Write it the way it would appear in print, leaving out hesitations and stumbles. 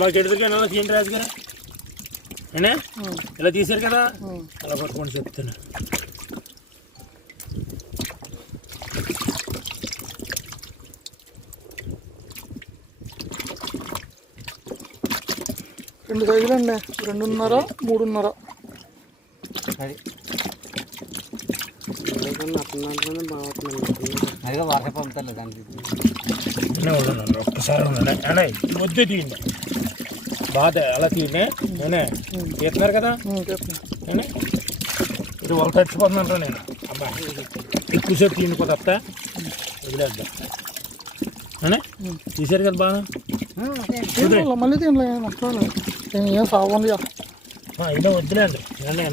మాకు ఎదురుగా తీయండి రాజు గారు అయినా ఇలా తీశారు కదా అలా పట్టుకొని చెప్తాను. రెండు సైజులు అండి, 2.5, 3.5. అది అదిగా వర్ష పంపుతారు దానికి ఒక్కసారి ఉండండి అనే వద్దే తీయండి బాధ అలా తీయండి నేనే తీస్తున్నారు కదా నేనే ఇది వాళ్ళు తడిచిపోతున్నాను నేను అబ్బాయి ఎక్కువసేపు తీయనుకో తప్ప వదిలేద్దాం అనే తీసారు కదా బాగా మళ్ళీ తినలే ఏం సాగుంది అయినా వద్దులేండి